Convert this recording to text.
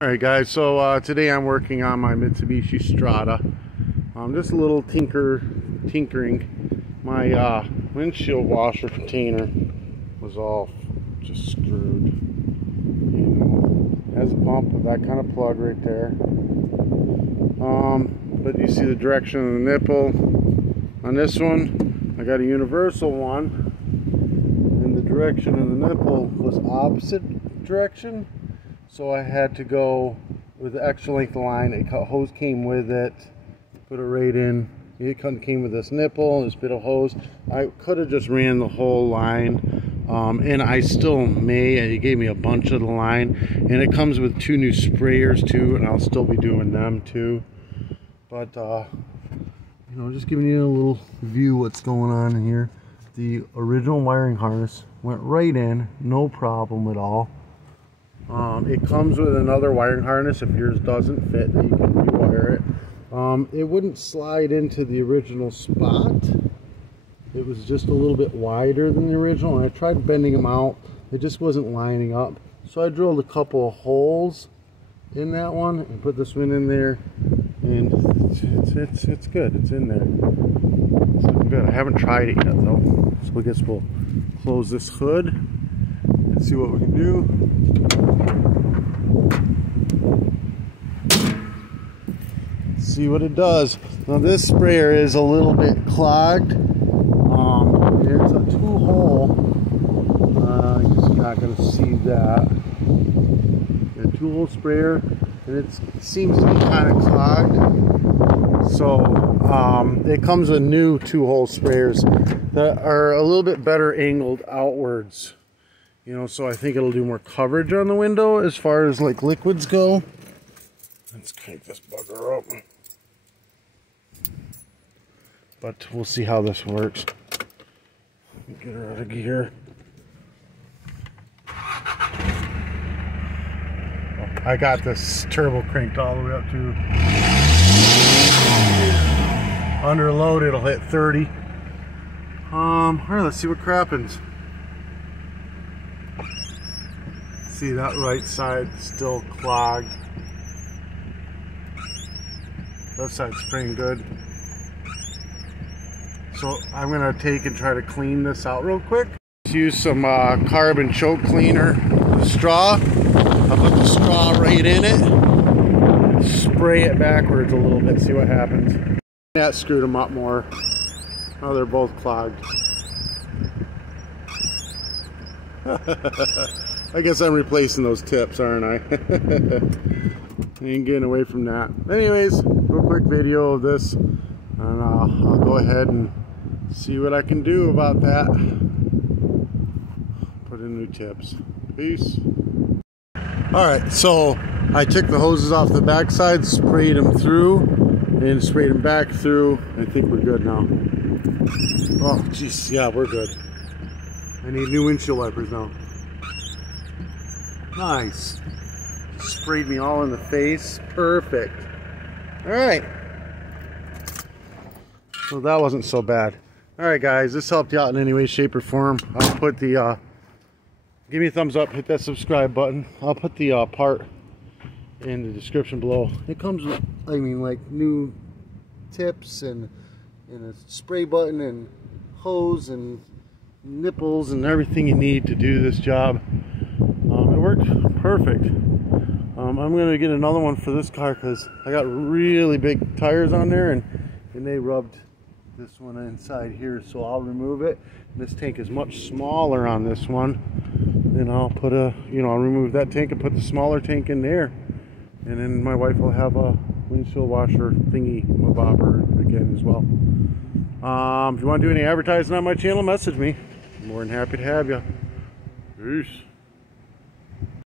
Alright guys, so today I'm working on my Mitsubishi Strada. Just a little tinkering. My windshield washer container was all just screwed. Has a pump with that kind of plug right there. But you see the direction of the nipple on this one. I got a universal one, and the direction of the nipple was opposite direction. So I had to go with the extra length of line. A hose came with it, put it right in. It came with this nipple, this bit of hose. I could have just ran the whole line, and I still may. He gave me a bunch of the line, and it comes with 2 new sprayers too, and I'll still be doing them too. But you know, just giving you a little view what's going on in here. The original wiring harness went right in, no problem at all. It comes with another wiring harness if yours doesn't fit, that you can rewire it. It wouldn't slide into the original spot. It was just a little bit wider than the original, and I tried bending them out. It just wasn't lining up. So I drilled a couple of holes in that one and put this one in there, and it's good. It's in there. It's looking good. I haven't tried it yet though. So I guess we'll close this hood and see what we can do. See what it does. Now this sprayer is a little bit clogged. It's a 2-hole. I guess you're not going to see that. A 2-hole sprayer, and it seems to be kind of clogged. So it comes with new 2-hole sprayers that are a little bit better angled outwards. You know, so I think it'll do more coverage on the window as far as like liquids go. Let's crank this bugger up. But we'll see how this works. Get her out of gear. I got this turbo cranked all the way up to under load. It'll hit 30. Alright, let's see what happens. See that right side still clogged. That side's pretty good. So I'm gonna take and try to clean this out real quick. Let's use some carbon choke cleaner, the straw. I'll put the straw right in it and spray it backwards a little bit, see what happens. That screwed them up more. Oh, they're both clogged. I guess I'm replacing those tips, aren't I? Ain't getting away from that. Anyways, real quick video of this, and I'll go ahead and see what I can do about that. Put in new tips. Peace. Alright, so I took the hoses off the backside, sprayed them through, and sprayed them back through. I think we're good now. Oh, jeez, yeah, we're good. I need new windshield wipers now. Nice. Sprayed me all in the face. Perfect. Alright. So that wasn't so bad. Alright guys, this helped you out in any way, shape, or form. I'll put the, give me a thumbs up, hit that subscribe button. I'll put the part in the description below. It comes with, I mean, like new tips and a spray button and hose and nipples and everything you need to do this job. It worked perfect. I'm going to get another one for this car because I got really big tires on there, and they rubbed this one inside here, so I'll remove it. This tank is much smaller on this one. Then I'll put a, you know, I'll remove that tank and put the smaller tank in there, and then my wife will have a windshield washer thingy bobber again as well. If you want to do any advertising on my channel, message me. I'm more than happy to have you. Peace.